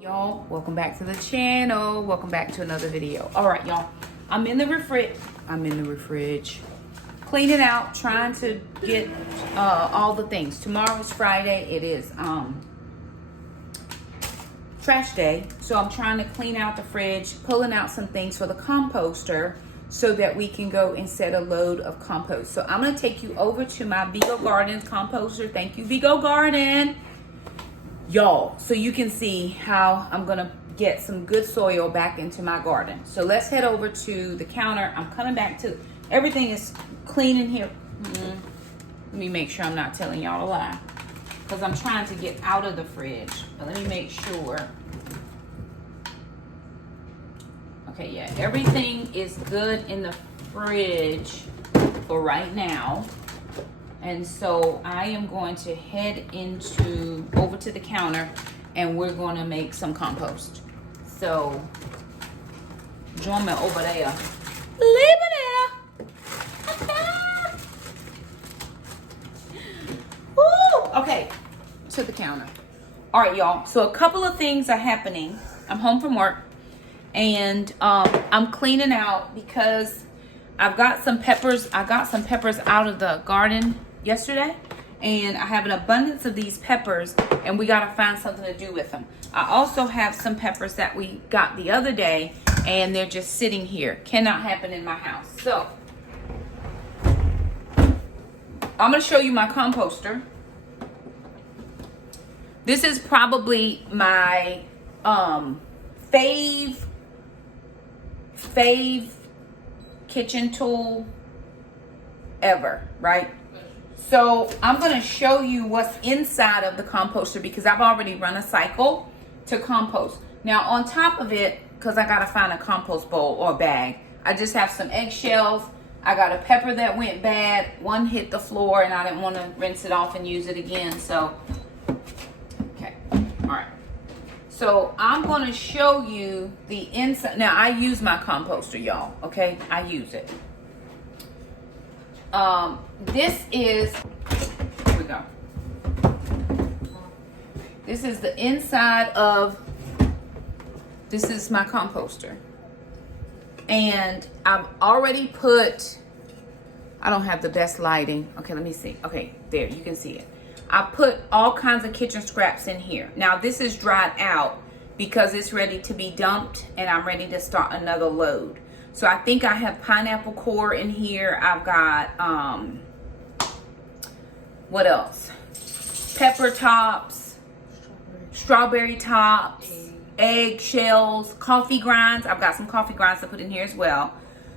Y'all, welcome back to the channel. Welcome back to another video. All right, y'all. I'm in the fridge, cleaning out, trying to get all the things. Tomorrow's Friday. It is trash day, so I'm trying to clean out the fridge, pulling out some things for the composter so that we can go and set a load of compost. So I'm going to take you over to my Vego Gardens composter. Thank you, Vego Garden. Y'all, so you can see how I'm going to get some good soil back into my garden. So let's head over to the counter. I'm coming back to, everything is clean in here. Let me make sure I'm not telling y'all a lie, because I'm trying to get out of the fridge. But let me make sure. Okay, yeah, everything is good in the fridge for right now. And so I am going to head over to the counter, and we're going to make some compost. So join me over there. Leave it there. Woo! Okay, to the counter. All right, y'all. So a couple of things are happening. I'm home from work, and I'm cleaning out because I've got some peppers. I got some peppers out of the garden yesterday, and I have an abundance of these peppers, and we got to find something to do with them. I also have some peppers that we got the other day, and they're just sitting here. Cannot happen in my house. So I'm going to show you my composter. This is probably my fave kitchen tool ever, right? So I'm going to show you what's inside of the composter, because I've already run a cycle to compost. Now on top of it, because I got to find a compost bowl or bag, I just have some eggshells. I got a pepper that went bad. One hit the floor, and I didn't want to rinse it off and use it again. So, okay. All right. So I'm going to show you the inside. Now I use my composter, y'all. Okay. I use it. This is, here we go. This is the inside of, this is my composter. And I've already put, I don't have the best lighting. Okay, let me see. Okay, there, you can see it. I put all kinds of kitchen scraps in here. Now this is dried out because it's ready to be dumped, and I'm ready to start another load. So I think I have pineapple core in here. I've got, what else? Pepper tops, strawberry tops, egg shells, coffee grinds. I've got some coffee grinds to put in here as well.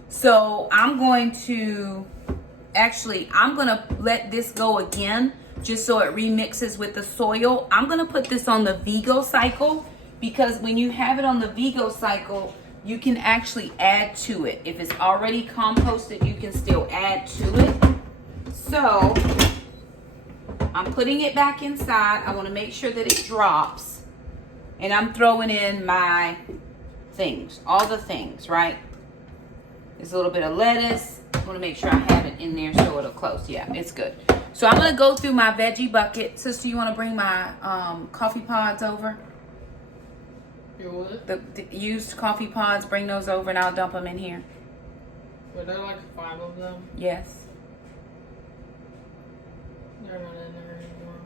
So I'm going to, I'm going to let this go again, just so it remixes with the soil. I'm going to put this on the Vego cycle, because when you have it on the Vego cycle, you can actually add to it. If it's already composted, you can still add to it. So I'm putting it back inside. I want to make sure that it drops. And I'm throwing in my things, all the things, right? There's a little bit of lettuce. I want to make sure I have it in there so it'll close. Yeah, it's good. So I'm going to go through my veggie bucket. Sister, you want to bring my coffee pods over? What? The used coffee pods, bring those over and I'll dump them in here. Were there like 5 of them? Yes. They're not in there anymore.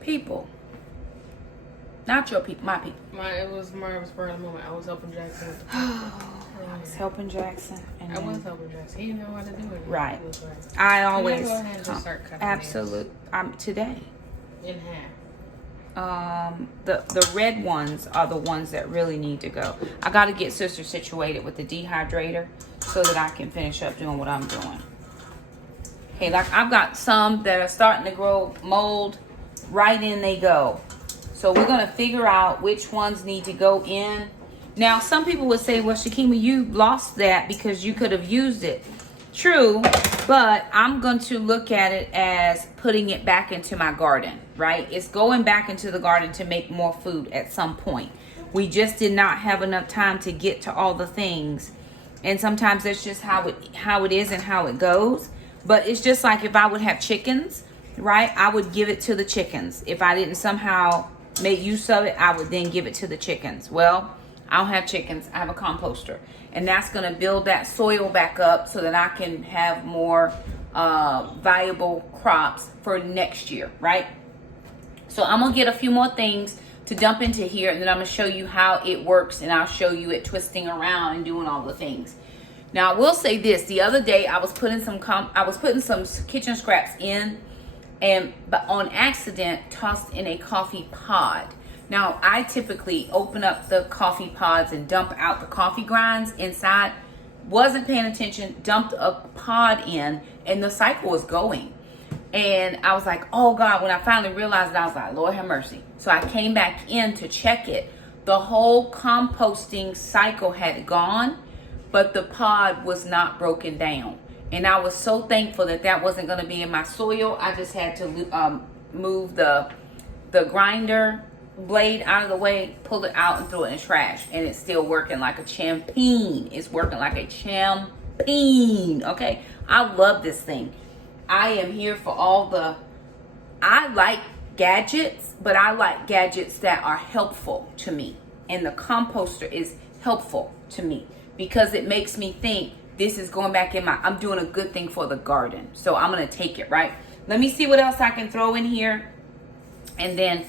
People. Not your people, my people. It was for a moment. I was helping Jackson with the I was helping Jackson. And I was helping Jackson. He didn't know how to do it. Right. I always go ahead and just start cutting absolute. Today. in half. The red ones are the ones that really need to go. I got to get sister situated with the dehydrator so that I can finish up doing what I'm doing. Okay, like I've got some that are starting to grow mold. Right in they go. So we're going to figure out which ones need to go in. Now, some people would say, well, Shakema, you lost that because you could have used it. True, but I'm going to look at it as putting it back into my garden, right? It's going back into the garden to make more food at some point. We just did not have enough time to get to all the things. And sometimes that's just how it is and how it goes. But it's just like if I would have chickens, right? I would give it to the chickens if I didn't somehow made use of it, I would then give it to the chickens. Well, I don't have chickens. I have a composter. And that's going to build that soil back up so that I can have more valuable crops for next year, right? So I'm going to get a few more things to dump into here, and then I'm going to show you how it works, and I'll show you it twisting around and doing all the things. Now, I will say this. The other day, I was putting some kitchen scraps in, but on accident, tossed in a coffee pod. Now, I typically open up the coffee pods and dump out the coffee grinds inside. Wasn't paying attention, dumped a pod in, and the cycle was going. And I was like, oh God, when I finally realized it, I was like, Lord have mercy. So I came back in to check it. The whole composting cycle had gone, but the pod was not broken down. And I was so thankful that that wasn't going to be in my soil. I just had to move the grinder blade out of the way, pull it out, and throw it in the trash. And it's still working like a champion. It's working like a champion. Okay? I love this thing. I am here for I like gadgets, but I like gadgets that are helpful to me. And the composter is helpful to me because it makes me think this is going back in I'm doing a good thing for the garden. So I'm going to take it, right? Let me see what else I can throw in here and then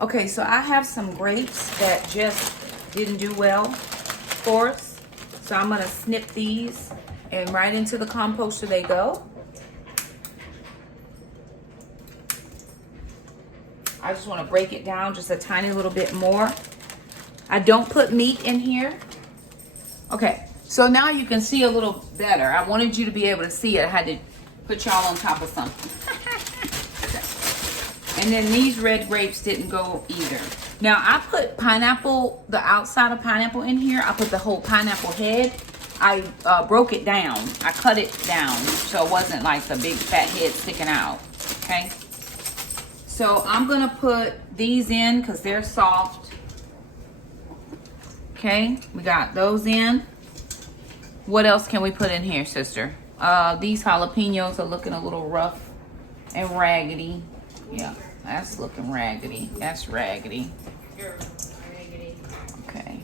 Okay, so I have some grapes that just didn't do well for us. So I'm going to snip these and right into the composter they go. I just want to break it down just a tiny little bit more. I don't put meat in here. Okay, so now you can see a little better. I wanted you to be able to see it. I had to put y'all on top of something. And then these red grapes didn't go either. Now I put pineapple, the outside of pineapple in here. I put the whole pineapple head. I broke it down. I cut it down so it wasn't like the big fat head sticking out. Okay. So I'm going to put these in because they're soft. Okay, we got those in. What else can we put in here, sister? These jalapenos are looking a little rough and raggedy. Yeah, that's looking raggedy. That's raggedy. Okay.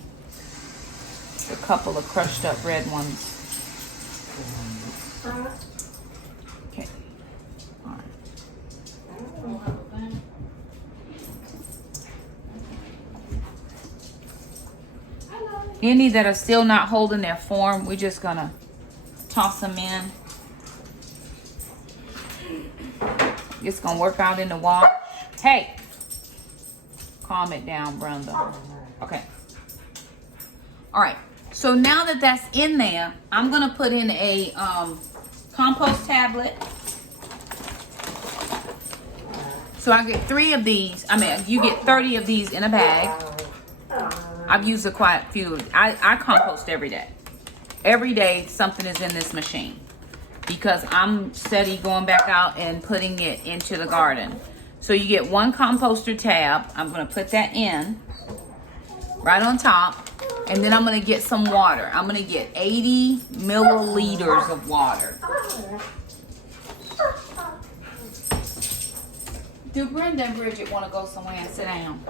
A couple of crushed up red ones. Okay. All right. Any that are still not holding their form, we're just gonna toss them in. It's gonna work out in the wash. Hey, calm it down, Brenda. Okay. All right. So now that that's in there, I'm gonna put in a compost tablet. So I get 3 of these. I mean, you get 30 of these in a bag. I've used quite a few. I compost every day. Every day something is in this machine because I'm steady going back out and putting it into the garden. So you get 1 composter tab. I'm going to put that in right on top. And then I'm going to get some water. I'm going to get 80 milliliters of water. Do Brenda and Bridget want to go somewhere and sit down?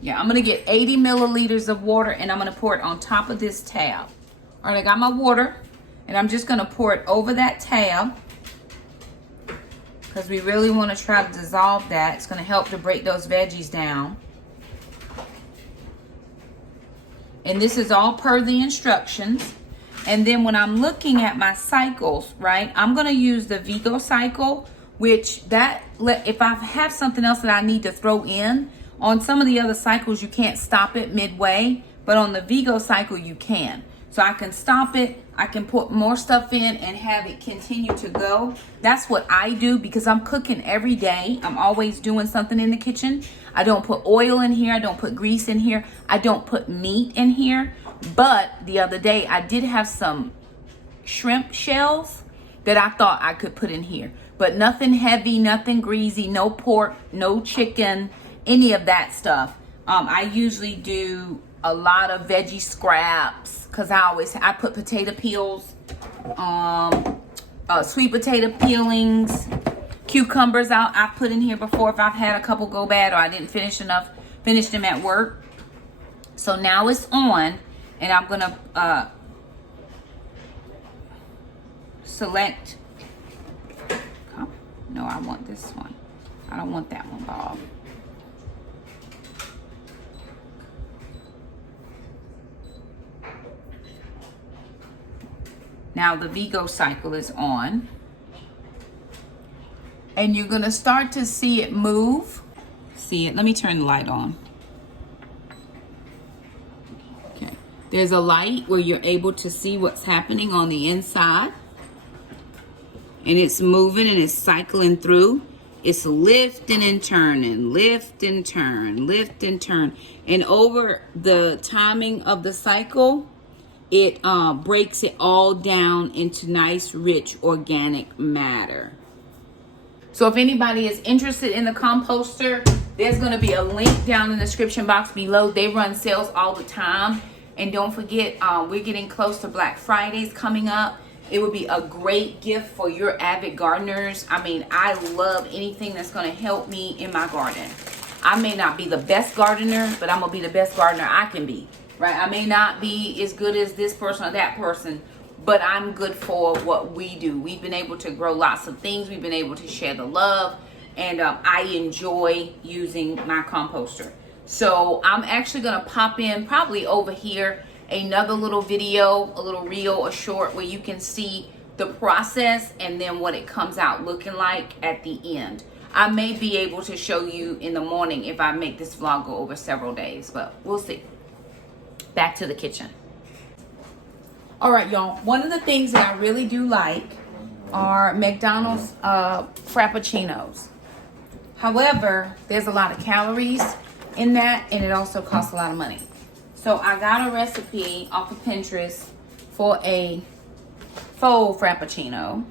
Yeah, I'm going to get 80 milliliters of water and I'm going to pour it on top of this tab. All right, I got my water and I'm just going to pour it over that tab because we really want to try to dissolve that. It's going to help to break those veggies down. And this is all per the instructions. And then when I'm looking at my cycles, right, I'm going to use the Vego cycle, which if I have something else that I need to throw in, on some of the other cycles, you can't stop it midway, but on the Vego cycle, you can. So I can stop it, I can put more stuff in and have it continue to go. That's what I do because I'm cooking every day. I'm always doing something in the kitchen. I don't put oil in here. I don't put grease in here. I don't put meat in here. But the other day, I did have some shrimp shells that I thought I could put in here. But nothing heavy, nothing greasy, no pork, no chicken, any of that stuff. I usually do a lot of veggie scraps because I put potato peels, sweet potato peelings, cucumbers I've put in here before if I've had a couple go bad or I didn't finish them at work. So now it's on, and I'm gonna select. Oh, no, I want this one. I don't want that one, Bob. Now the Vego cycle is on. And you're gonna start to see it move. See it, let me turn the light on. Okay, there's a light where you're able to see what's happening on the inside. And it's moving and it's cycling through. It's lifting and turning, lift and turn, lift and turn. And over the timing of the cycle, it breaks it all down into nice, rich, organic matter. So if anybody is interested in the Composter, there's going to be a link down in the description box below. They run sales all the time. And don't forget, we're getting close to Black Fridays coming up. It would be a great gift for your avid gardeners. I mean, I love anything that's going to help me in my garden. I may not be the best gardener, but I'm going to be the best gardener I can be. Right? I may not be as good as this person or that person, but I'm good for what we do. We've been able to grow lots of things. We've been able to share the love, and I enjoy using my composter. So I'm actually going to pop in probably over here another little video, a little reel, a short, where you can see the process and then what it comes out looking like at the end. I may be able to show you in the morning if I make this vlog go over several days, but we'll see. Back to the kitchen. All right, y'all. One of the things that I really do like are McDonald's Frappuccinos. However, there's a lot of calories in that, and it also costs a lot of money. So I got a recipe off of Pinterest for a faux Frappuccino,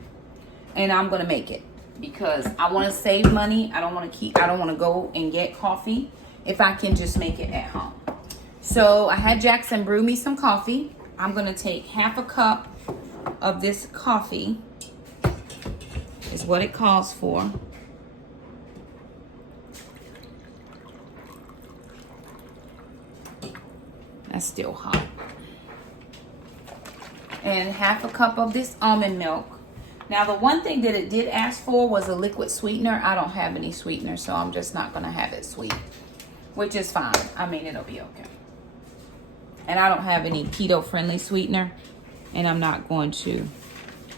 and I'm gonna make it because I want to save money. I don't want to go and get coffee if I can just make it at home. So I had Jackson brew me some coffee. I'm going to take half a cup of this coffee, is what it calls for. That's still hot. And half a cup of this almond milk. Now the one thing that it did ask for was a liquid sweetener. I don't have any sweetener, so I'm just not going to have it sweet, which is fine. I mean, it'll be okay. And I don't have any keto-friendly sweetener, and I'm not going to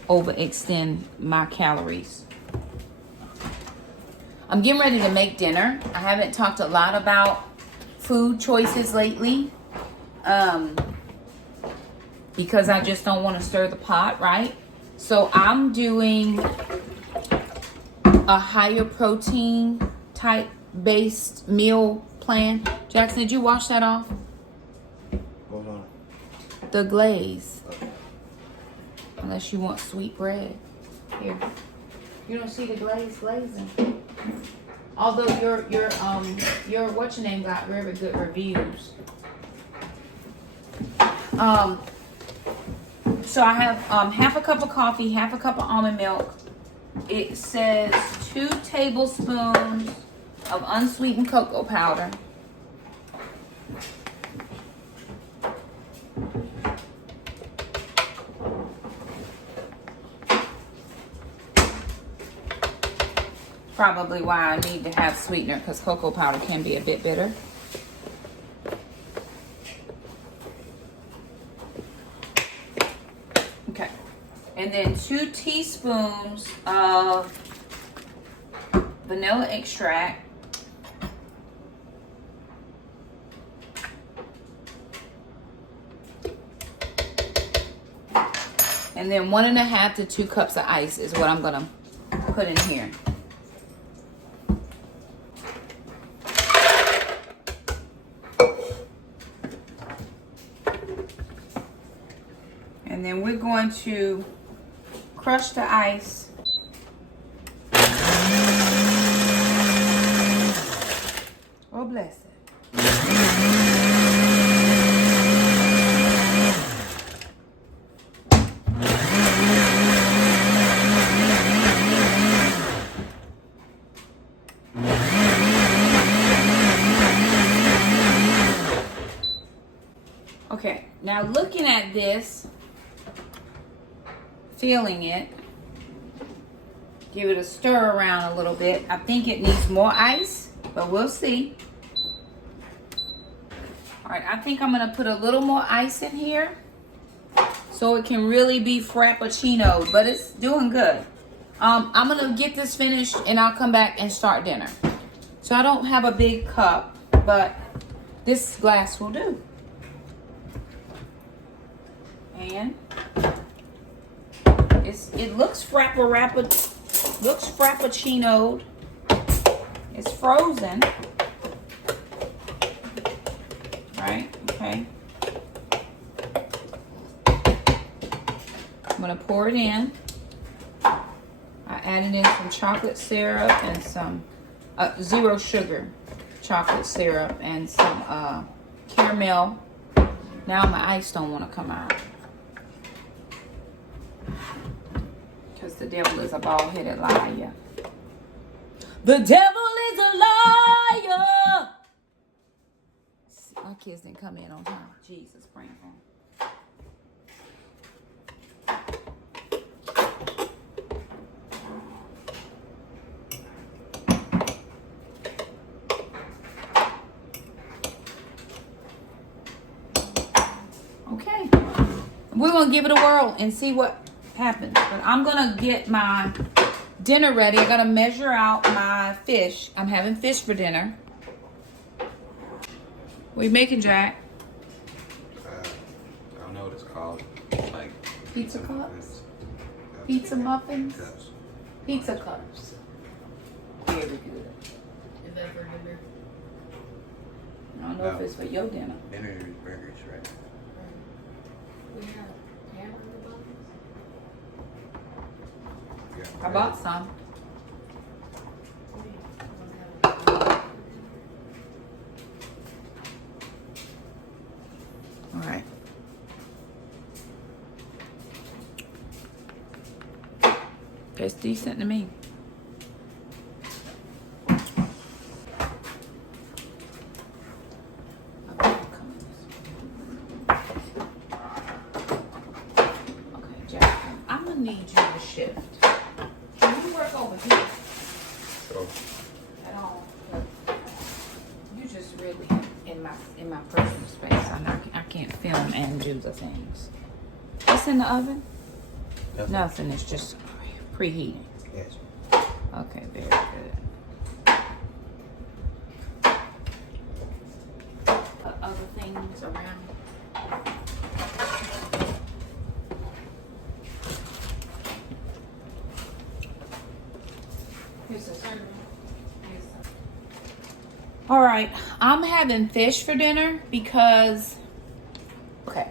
overextend my calories. I'm getting ready to make dinner. I haven't talked a lot about food choices lately because I just don't want to stir the pot, right? So I'm doing a higher protein type based meal plan. Jackson, did you wash that off? Hold on. The glaze. Unless you want sweet bread. Here. You don't see the glaze glazing. Although your what's your name got very good reviews. So I have half a cup of coffee, half a cup of almond milk. It says 2 tablespoons of unsweetened cocoa powder. Probably why I need to have sweetener, because cocoa powder can be a bit bitter. Okay. And then 2 teaspoons of vanilla extract. And then 1.5 to 2 cups of ice is what I'm gonna put in here. And then we're going to crush the ice. Oh, bless it. filling it. Give it a stir around a little bit. I think it needs more ice, but we'll see. All right, I think I'm gonna put a little more ice in here so it can really be frappuccino, but it's doing good. I'm gonna get this finished and I'll come back and start dinner. So I don't have a big cup, but this glass will do. And it looks frappuccinoed. It's frozen. Right, okay. I'm gonna pour it in. I added in some chocolate syrup and some zero sugar chocolate syrup and some caramel. Now my ice don't want to come out because the devil is a bald-headed liar. The devil is a liar. My kids didn't come in on time. Jesus, bring it home. Okay, we're gonna give it a whirl and see what happens. But I'm gonna get my dinner ready. I gotta measure out my fish. I'm having fish for dinner. What are you making, Jack? I don't know what it's called. Like Pizza cups? Pizza muffins? Cups. Pizza cups. Very good. Is that for dinner? I don't know if it's for your dinner. Dinner is burgers, right? We have hamburger buns. Yeah. I bought some. All right. Tastes decent to me. Okay, Jack, I'm gonna need you to shift. Can you work over here So, at all? You just really in my personal space. I can't film and do the things. What's in the oven? Nothing. It's just preheating. yes. Okay, very good. Other things around. Here's a serving. All right, I'm having fish for dinner because, okay.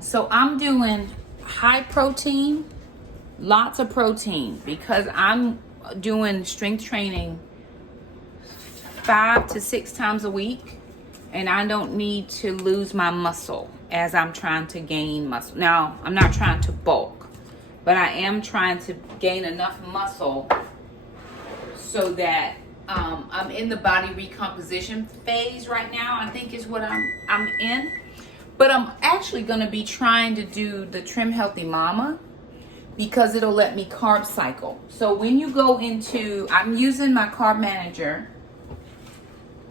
So I'm doing high protein, lots of protein, because I'm doing strength training 5 to 6 times a week, and I don't need to lose my muscle as I'm trying to gain muscle. Now, I'm not trying to bulk, but I am trying to gain enough muscle so that I'm in the body recomposition phase right now, I think is what I'm in. But I'm actually going to be trying to do the Trim Healthy Mama because it'll let me carb cycle. So when you go into, I'm using my carb manager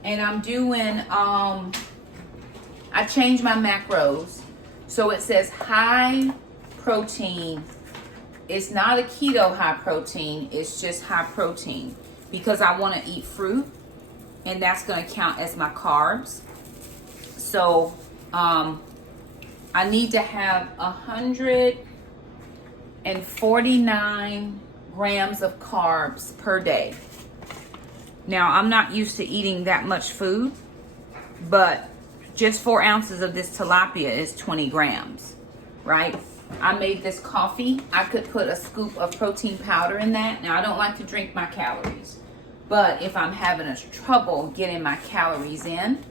and I'm doing, I changed my macros. So it says high protein. It's not a keto high protein, it's just high protein because I want to eat fruit and that's going to count as my carbs. So I need to have 149 grams of carbs per day. Now, I'm not used to eating that much food, but just 4 ounces of this tilapia is 20 grams, right? I made this coffee. I could put a scoop of protein powder in that. Now, I don't like to drink my calories, but if I'm having trouble getting my calories in,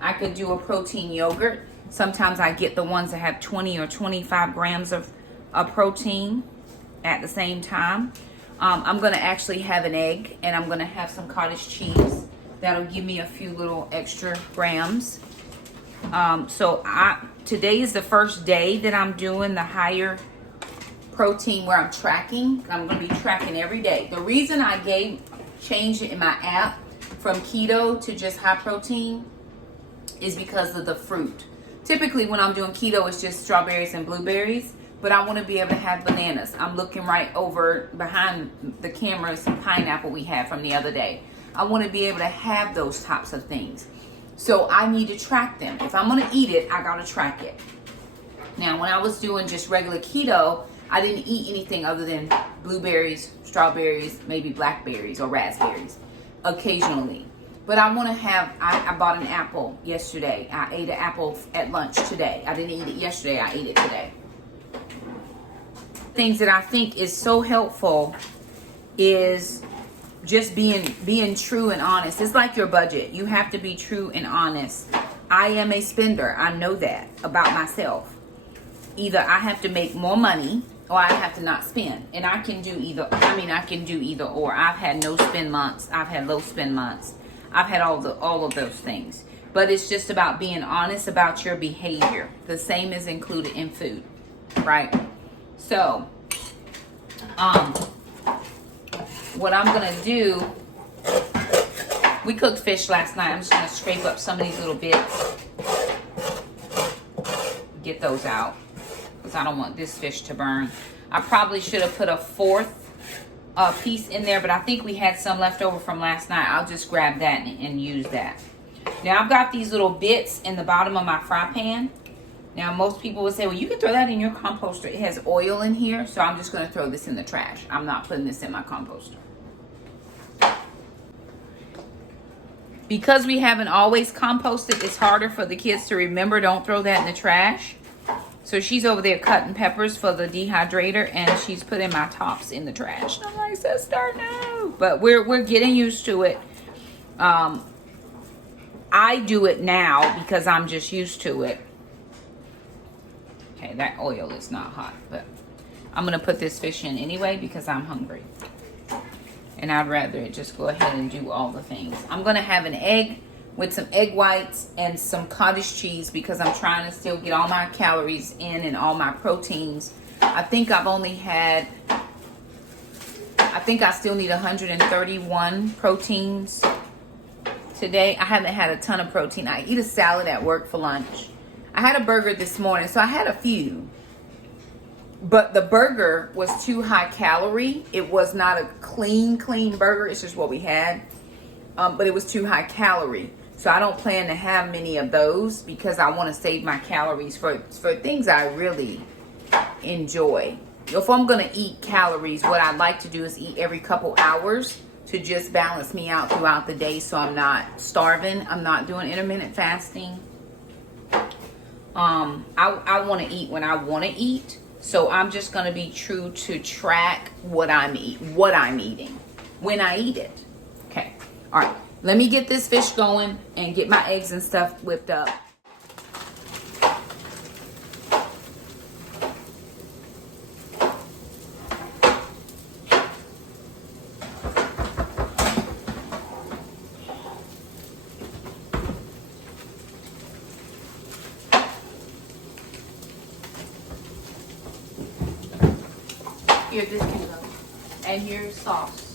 I could do a protein yogurt. Sometimes I get the ones that have 20 or 25 grams of protein at the same time. I'm going to actually have an egg, and I'm going to have some cottage cheese. That'll give me a few little extra grams. So today is the first day that I'm doing the higher protein where I'm tracking. I'm going to be tracking every day. The reason I changed it in my app from keto to just high protein is because of the fruit. Typically when I'm doing keto, it's just strawberries and blueberries, but I want to be able to have bananas. I'm looking right over behind the camera, some pineapple we had from the other day. I want to be able to have those types of things. So I need to track them. If I'm going to eat it, I got to track it. Now, when I was doing just regular keto, I didn't eat anything other than blueberries, strawberries, maybe blackberries or raspberries occasionally. But I want to have, I bought an apple yesterday. I ate an apple at lunch today. I didn't eat it yesterday, I ate it today. Things that I think is so helpful is just being true and honest. It's like your budget. You have to be true and honest. I am a spender. I know that about myself. Either I have to make more money or I have to not spend. And I can do either. I can do either or. I've had no spend months. I've had low spend months. I've had all of those things. But it's just about being honest about your behavior. The same is included in food, right? So, what I'm gonna do, we cooked fish last night. I'm just gonna scrape up some of these little bits, get those out, because I don't want this fish to burn. I probably should have put a fourth piece in there, but I think we had some left over from last night. I'll just grab that and use that. Now I've got these little bits in the bottom of my fry pan. Now most people would say, well, you can throw that in your composter. It has oil in here, so I'm just gonna throw this in the trash. I'm not putting this in my composter. Because we haven't always composted, it's harder for the kids to remember, don't throw that in the trash. So she's over there cutting peppers for the dehydrator, and she's putting my tops in the trash. I'm like, sister, no. But we're getting used to it. I do it now because I'm just used to it. Okay, that oil is not hot, but I'm gonna put this fish in anyway because I'm hungry. And I'd rather it just go ahead and do all the things. I'm gonna have an egg with some egg whites and some cottage cheese because I'm trying to still get all my calories in and all my proteins. I think I still need 131 proteins today. I haven't had a ton of protein. I eat a salad at work for lunch. I had a burger this morning, so I had a few. But the burger was too high calorie. It was not a clean burger. It's just what we had. But it was too high calorie. So I don't plan to have many of those because I want to save my calories for things I really enjoy. If I'm going to eat calories, what I'd like to do is eat every couple hours to just balance me out throughout the day so I'm not starving. I'm not doing intermittent fasting. I want to eat when I want to eat. So I'm just going to be true to track what I'm eating when I eat it. Okay. All right. Let me get this fish going and get my eggs and stuff whipped up. Here, this can go. And here's sauce.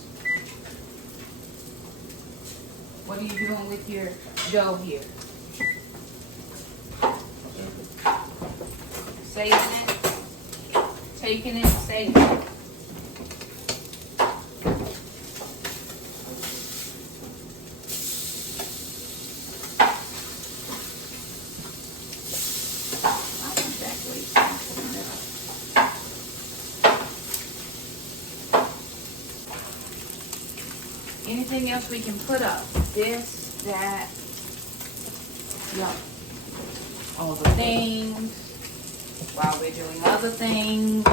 What are you doing with your dough here? Saving it, taking it, saving it. Anything else we can put up? This, that, yep. All the things while we're doing other things.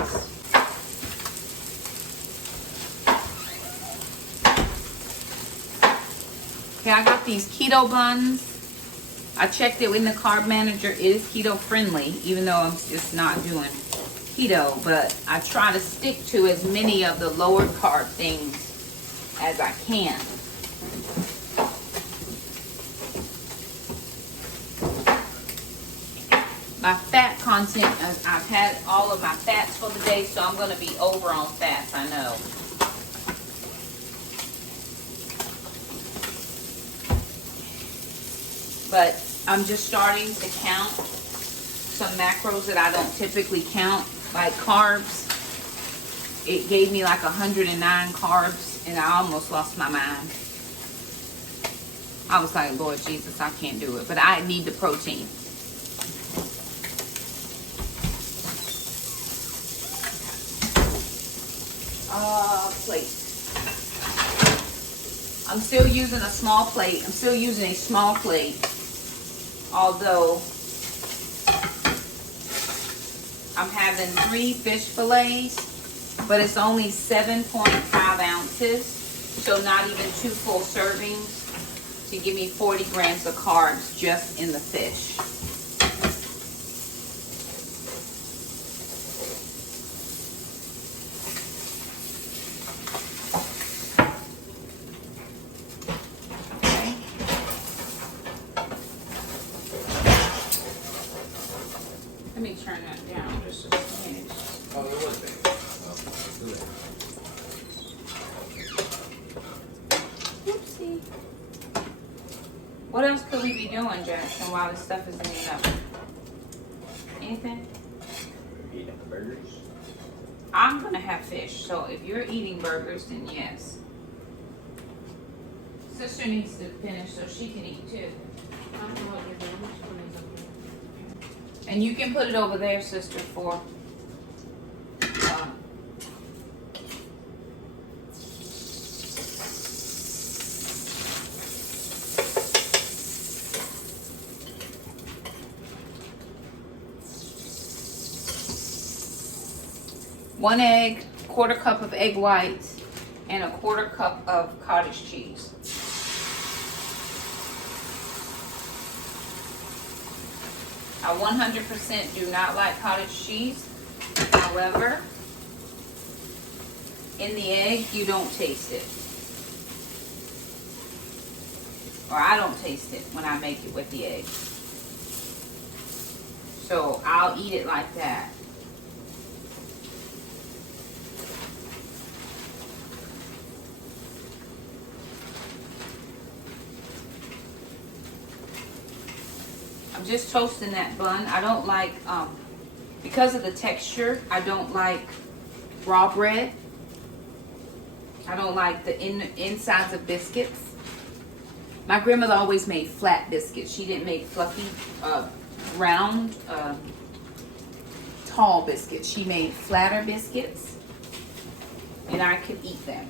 Okay, I got these keto buns. I checked it in the carb manager. It is keto friendly, even though I'm just not doing keto, but I try to stick to as many of the lower carb things as I can. My fat content. I've had all of my fats for the day, so I'm going to be over on fats, I know. But I'm just starting to count some macros that I don't typically count, like carbs. It gave me like 109 carbs, and I almost lost my mind. I was like, Lord Jesus, I can't do it. But I need the protein. Plate. I'm still using a small plate. I'm still using a small plate. Although I'm having 3 fish fillets, but it's only 7.5 ounces. So not even 2 full servings to give me 40 grams of carbs just in the fish. Let me turn that down just a smidge. Oh, it was big. Oopsie. What else could we be doing, Jackson, while this stuff is in the oven? Anything? Eating burgers. I'm gonna have fish, so if you're eating burgers, then yes. Sister needs to finish so she can eat too. I don't know what you're doing. Which one is up there? And you can put it over there, sister, for one egg, 1/4 cup of egg whites, and 1/4 cup of cottage cheese. I 100% do not like cottage cheese. However, in the egg, you don't taste it. Or I don't taste it when I make it with the egg. So I'll eat it like that. I'm just toasting that bun. I don't like, because of the texture, I don't like raw bread. I don't like the insides of biscuits. My grandmother always made flat biscuits. She didn't make fluffy, round, tall biscuits. She made flatter biscuits, and I could eat them.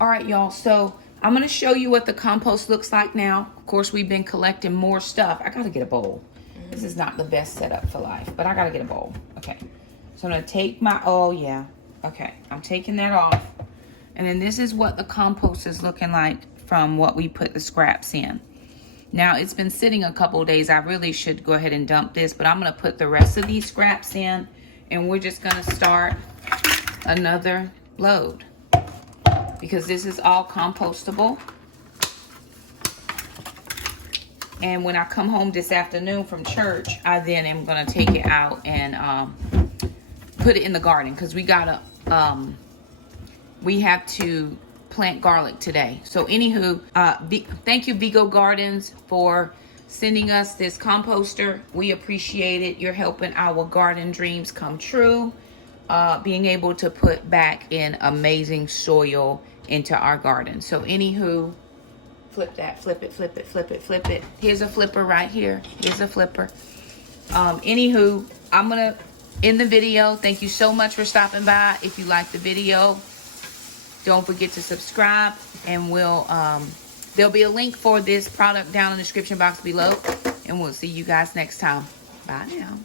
All right, y'all, so I'm gonna show you what the compost looks like now. Of course, we've been collecting more stuff. I gotta get a bowl. This is not the best setup for life, but I gotta get a bowl. Okay, so I'm gonna take my, oh yeah, okay, I'm taking that off. And then this is what the compost is looking like from what we put the scraps in. Now, it's been sitting a couple of days. I really should go ahead and dump this, but I'm gonna put the rest of these scraps in, and we're just gonna start another load, because this is all compostable. And when I come home this afternoon from church, I then am gonna take it out and put it in the garden, because we gotta we have to plant garlic today. So anywho, thank you Vego Gardens for sending us this composter. We appreciate it. You're helping our garden dreams come true. Being able to put back in amazing soil into our garden. So anywho, flip that, flip it, flip it, flip it, flip it. Here's a flipper right here. Here's a flipper. Anywho, I'm gonna end the video. Thank you so much for stopping by. If you like the video, don't forget to subscribe, and we'll there'll be a link for this product down in the description box below, and we'll see you guys next time. Bye now.